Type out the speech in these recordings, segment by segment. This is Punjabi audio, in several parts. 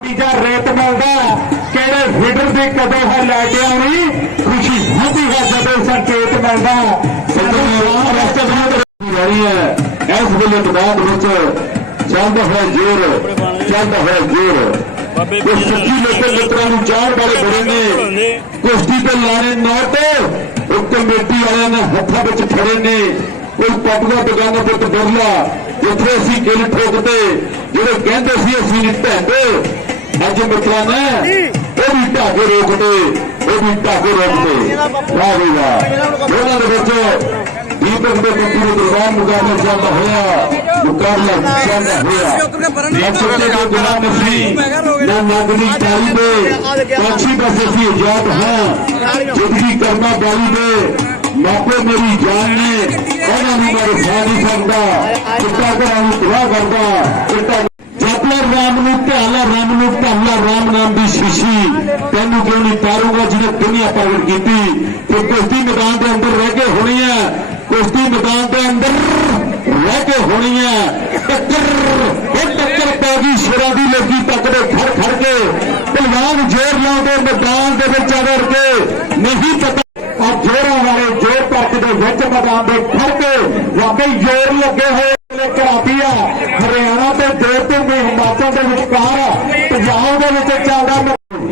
ਤੀਜਾ ਰੇਤ ਮਿਲਦਾ ਕਿਹੜੇ ਫੀਡਰ ਦੀ ਕਦੋਂ ਹੈ ਲੈ ਕੇ ਆਉਣੀ? ਖੁਸ਼ੀ ਹੁੰਦੀ ਹੈ ਜਦੋਂ ਸੰਕੇਤ ਮਿਲਦਾ ਸਾਨੂੰ ਰਸਤੇ ਬਣਾ ਰਹੀ ਹੈ। ਇਸ ਵੇਲੇ ਮੈਦਾਨ ਵਿੱਚ ਚੱਲਦਾ ਹੋਇਆ ਜੋਰ ਚੱਲਦਾ ਹੋਇਆ ਜੋਰ। ਬਾਬੇ ਕੁਝ ਸੱਚੀ ਲੋਕਾਂ ਮਿੱਤਰਾਂ ਨੂੰ ਜਾਣ ਵਾਲੇ ਬੜੇ ਨੇ ਕੁਸ਼ਤੀ ਤੇ ਲਾਣੇ ਨੋਟ ਉਹ ਕਮੇਟੀ ਵਾਲਿਆਂ ਨੇ ਹੱਥਾਂ ਵਿੱਚ ਫੜੇ ਨੇ। ਕੋਈ ਪਟਵਾ ਦੁਕਾਨਾਂ ਪੁੱਤ ਬਰਲਾ ਜਿੱਥੇ ਅਸੀਂ ਗਿਲ ਠੋਕਦੇ ਜਿਹੜੇ ਕਹਿੰਦੇ ਸੀ ਅਸੀਂ ਨਹੀਂ ਢਹਿੰਦੇ ਅੱਜ ਮਿੱਤਰਾਂ ਨੇ ਉਹ ਵੀ ਢਾਗੇ ਰੋਕਦੇ ਉਹ ਵੀ ਢਾਗੇ ਰੋਕਦੇ ਵਾਹ ਵੀ ਵਾਹ ਉਹਨਾਂ ਦੇ ਵਿੱਚ ਦੀਪਕ ਦੇ ਕੁੱਤੀ ਦੇ ਦਰਬਾਰ ਮੁਕਾਬਲਾ ਚੱਲਦਾ ਹੋਇਆ ਮੁਕਾਬਲਾ ਚੱਲਦਾ ਹੋਇਆ ਅੱਛੇ ਦੇ ਗੁਲਾਮ ਨਸੀ ਨਾ ਨਗਰੀ ਕਾਲੀ ਦੇ ਕਾਛੀ ਬਸ ਅਸੀਂ ਆਜ਼ਾਦ ਹਾਂ ਜ਼ਿੰਦਗੀ ਕਰਨਾ ਬਾਲੀ ਦੇ ਮਾਪੇ ਮੇਰੀ ਜਾਨ ਨੇ ਉਹਨਾਂ ਨੂੰ ਮੈਂ ਰਸਾ ਨਹੀਂ ਸਕਦਾ ਚਿੱਟਾ ਘਰਾਂ ਨੂੰ ਤਬਾਹ ਕਰਦਾ ਚਿੱਟਾ ਤੈਨੂੰ ਨਹੀਂ ਤਾਰੂਗਾ ਜਿਹਨੇ ਦੁਨੀਆ ਪ੍ਰਗਟ ਕੀਤੀ ਤੇ ਕੁਸ਼ਤੀ ਮੈਦਾਨ ਦੇ ਅੰਦਰ ਰਹਿ ਕੇ ਹੋਣੀ ਹੈ। ਕੁਸ਼ਤੀ ਮੈਦਾਨ ਦੇ ਅੰਦਰ ਰਹਿ ਕੇ ਹੋਣੀ ਹੈ। ਟੱਕਰ, ਇਹ ਟੱਕਰ ਪੈ ਗਈ ਸ਼ੇਰਾਂ ਦੀ ਲੋਕੀ ਤੱਕਦੇ ਖੜ ਖੜ ਕੇ। ਪਹਿਲਵਾਨ ਜ਼ੋਰ ਲਾਉਂਦੇ ਮੈਦਾਨ ਦੇ ਵਿੱਚ ਆਵਰ ਕੇ। ਨਹੀਂ ਪਤਾ ਆ ਜੋਰਾਂ ਵਾਲੇ ਜੋਰ ਪੱਕ ਦੇ ਵਿੱਚ ਮੈਦਾਨ ਦੇ ਖੜ ਕੇ ਵਾਕਈ ਜ਼ੋਰ ਲੱਗੇ ਹੋਏ ਨੇ ਆ ਹਰਿਆਣਾ ਤੇ ਦੋ ਧੁੰਮੇ ਹਿਮਾਚਲ ਦੇ ਵਿਚਕਾਰ, ਪੰਜਾਬ ਦੇ ਵਿੱਚ ਚੱਲਦਾ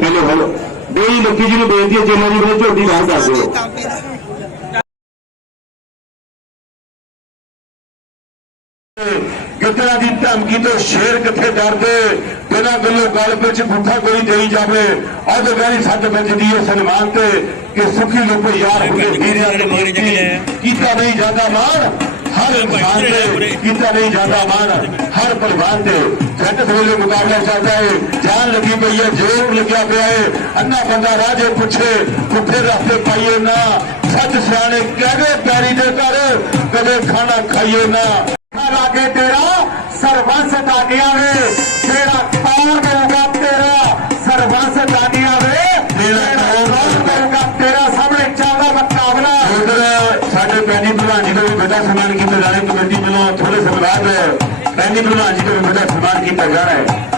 ਹੈਲੋ ਹੈਲੋ। ਬਈ ਲੋਕੀ ਜੀ ਨੂੰ ਬੇਨਤੀ ਹੈ ਜਿਨ੍ਹਾਂ ਦੀ ਬੜੇ ਝੋਟੀ ਬਾਹਰ ਕਰ ਦਿਓ। ਦੀ ਧਮਕੀ ਤੋਂ ਸ਼ੇਰ ਕਿੱਥੇ ਡਰਦੇ ਬਿਨਾਂ ਗੱਲੋਂ ਗੱਲ ਵਿੱਚ ਗੁੱਠਾ ਕੋਈ ਦੇਈ ਜਾਵੇ ਅੱਜ ਗੈਰੀ ਸੱਟ ਵੱਜਦੀ ਹੈ ਸਨਮਾਨ ਤੇ ਕਿ ਸੁਖੀ ਲੋਕ ਯਾਰ ਹੁਣੇ ਵੀਰਿਆਂ ਦੇ ਮੋਤੀ ਕੀਤਾ ਨਹੀਂ ਜਾਂਦਾ ਮਾਣ ਹਰ ਇਨਸਾਨ ਤੇ ਕੀਤਾ ਨਹੀਂ ਜਾਂਦਾ ਮਾਣ ਹਰ ਪਰਿਵਾਰ ਤੇ ਸੱਟ ਵੇਲੇ ਮੁਕਾਬਲਾ ਚੱਲਦਾ ਹੈ। ਜਾਨ ਲੱਗੀ ਪਈ ਹੈ। ਜੋਰ ਲੱਗਿਆ ਪਿਆ ਹੈ। ਅੰਨਾ ਬੰਦਾ ਰਾਜੇ ਪੁੱਛੇ ਪੁੱਠੇ ਰਸਤੇ ਪਾਈਏ ਨਾ। ਸੱਚ ਸਿਆਣੇ ਕਹਦੇ ਪਿਆਰੀ ਦੇ ਘਰ ਕਦੇ ਖਾਣਾ ਖਾਈਏ ਨਾ। ਲਾਗੇ ਤੇਰਾ ਸਰਵੰਸ ਦਾਗਿਆ ਵੇ। ਤੇਰਾ ਪੈਣੀ ਪ੍ਰਧਾਨ ਜੀ ਦਾ ਵੀ ਵੱਡਾ ਸਨਮਾਨ ਕੀਤਾ ਜਾ ਰਿਹਾ ਕਮੇਟੀ ਵੱਲੋਂ ਥੋੜੇ ਸਮਰਾਟ ਪੈਣੀ ਪ੍ਰਧਾਨ ਜੀ ਦਾ ਵੀ ਵੱਡਾ ਸਨਮਾਨ ਕੀਤਾ ਜਾ ਰਿਹਾ ਹੈ।